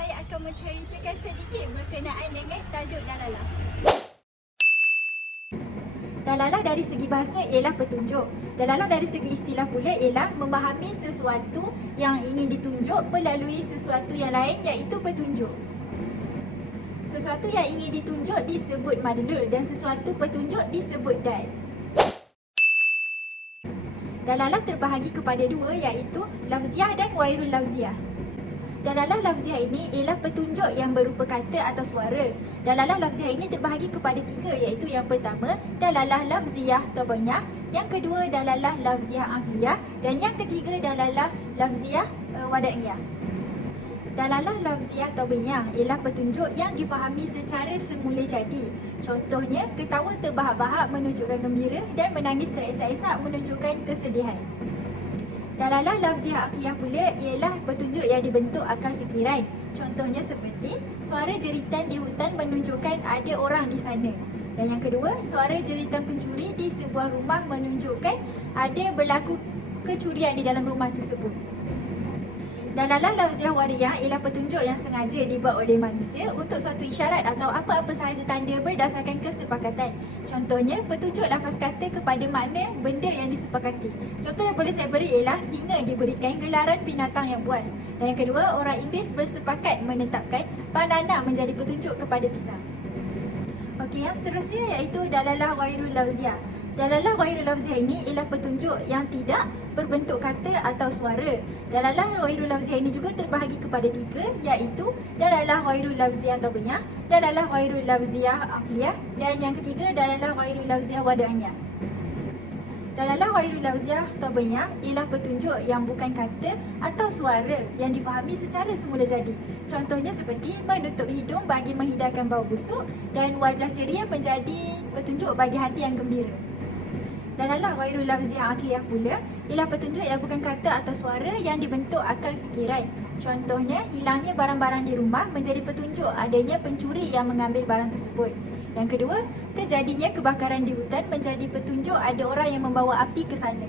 saya akan menceritakan sedikit berkenaan dengan tajuk dalalah. Dalalah dari segi bahasa ialah petunjuk. Dalalah dari segi istilah pula ialah memahami sesuatu yang ingin ditunjuk melalui sesuatu yang lain, iaitu petunjuk. Sesuatu yang ingin ditunjuk disebut madlul dan sesuatu petunjuk disebut dal. Dalalah terbahagi kepada dua, iaitu lafziah dan ghairul lafziah. Dalalah lafziah ini ialah petunjuk yang berupa kata atau suara. Dalalah lafziah ini terbahagi kepada tiga, iaitu yang pertama dalalah lafziah tabi'iyah, yang kedua dalalah lafziah aqliyah dan yang ketiga dalalah lafziah wada'iyah. Dalalah lafziah tabi'iyah ialah petunjuk yang difahami secara semula jadi. Contohnya, ketawa terbahak-bahak menunjukkan gembira dan menangis teresak-esak menunjukkan kesedihan. Dalalah lafziah aqliyah pula ialah petunjuk yang dibentuk akal fikiran. Contohnya seperti suara jeritan di hutan menunjukkan ada orang di sana. Dan yang kedua, suara jeritan pencuri di sebuah rumah menunjukkan ada berlaku kecurian di dalam rumah tersebut. Dalalah lafziah wada'iyah ialah petunjuk yang sengaja dibuat oleh manusia untuk suatu isyarat atau apa-apa sahaja tanda berdasarkan kesepakatan. Contohnya, petunjuk lafaz kata kepada makna benda yang disepakati. Contoh yang boleh saya beri ialah singa diberikan gelaran binatang yang buas. Dan yang kedua, orang Inggeris bersepakat menetapkan banana menjadi petunjuk kepada pisang. Okey, yang seterusnya iaitu dalalah ghairul lafziah. Dalalah ghairul lafziah ini ialah petunjuk yang tidak berbentuk kata atau suara. Dalalah ghairul lafziah ini juga terbahagi kepada tiga, iaitu dalalah ghairul lafziah tabi'iyah, dalalah ghairul lafziah aqliyah dan yang ketiga dalalah ghairul lafziah wada'iyah. Dalalah ghairul lafziah tabi'iyah ialah petunjuk yang bukan kata atau suara yang difahami secara semula jadi. Contohnya seperti menutup hidung bagi menghindarkan bau busuk dan wajah ceria menjadi petunjuk bagi hati yang gembira. Dalalah ghairul lafziah aqliyah pula ialah petunjuk yang bukan kata atau suara yang dibentuk akal fikiran. Contohnya, hilangnya barang-barang di rumah menjadi petunjuk adanya pencuri yang mengambil barang tersebut. Yang kedua, terjadinya kebakaran di hutan menjadi petunjuk ada orang yang membawa api ke sana.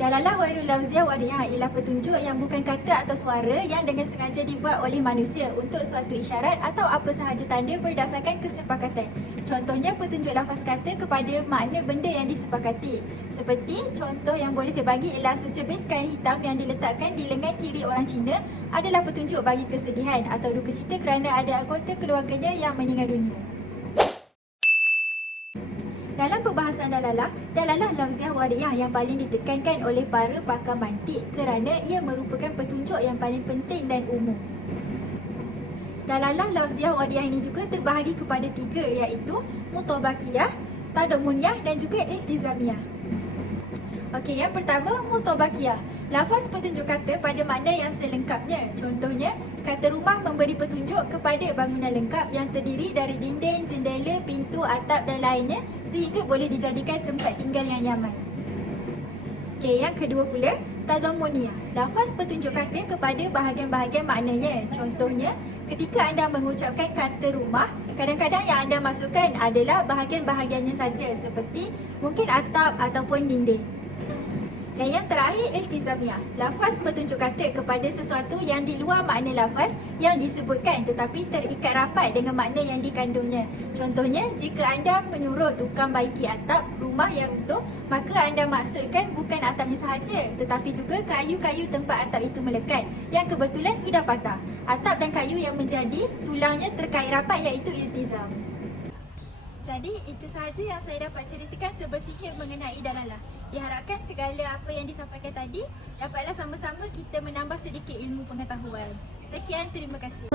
Dalalah ghairul lafziah wada'iyah ialah petunjuk yang bukan kata atau suara yang dengan sengaja dibuat oleh manusia untuk suatu isyarat atau apa sahaja tanda berdasarkan kesepakatan. Contohnya, petunjuk lafaz kata kepada makna benda yang disepakati. Seperti contoh yang boleh saya bagi ialah secebis kain hitam yang diletakkan di lengan kiri orang Cina adalah petunjuk bagi kesedihan atau duka cita kerana ada anggota keluarganya yang meninggal dunia. Dalam perbahasan dalalah, dalalah lafziah wada'iyah yang paling ditekankan oleh para pakar mantik kerana ia merupakan petunjuk yang paling penting dan umum. Dalalah lafziah wada'iyah ini juga terbahagi kepada tiga, iaitu mutabakiyah, tadamuniyah dan juga iltizamiyah. Okey, yang pertama mutabakiyah. Lafaz petunjuk kata pada makna yang selengkapnya. Contohnya, kata rumah memberi petunjuk kepada bangunan lengkap yang terdiri dari dinding, jendela, pintu, atap dan lainnya sehingga boleh dijadikan tempat tinggal yang nyaman. Okey, yang kedua pula, tadamuniyah. Lafaz petunjuk kata kepada bahagian-bahagian maknanya. Contohnya, ketika anda mengucapkan kata rumah, kadang-kadang yang anda masukkan adalah bahagian-bahagiannya saja seperti mungkin atap ataupun dinding. Dan yang terakhir, iltizamiyah. Lafaz petunjuk kata kepada sesuatu yang di luar makna lafaz yang disebutkan tetapi terikat rapat dengan makna yang dikandungnya. Contohnya, jika anda menyuruh tukang baiki atap rumah yang runtuh, maka anda maksudkan bukan atapnya sahaja tetapi juga kayu-kayu tempat atap itu melekat yang kebetulan sudah patah. Atap dan kayu yang menjadi tulangnya terkait rapat iaitu iltizam. Jadi, itu sahaja yang saya dapat ceritakan sebersikit mengenai dalalah. Diharapkan segala apa yang disampaikan tadi dapatlah sama-sama kita menambah sedikit ilmu pengetahuan. Sekian, terima kasih.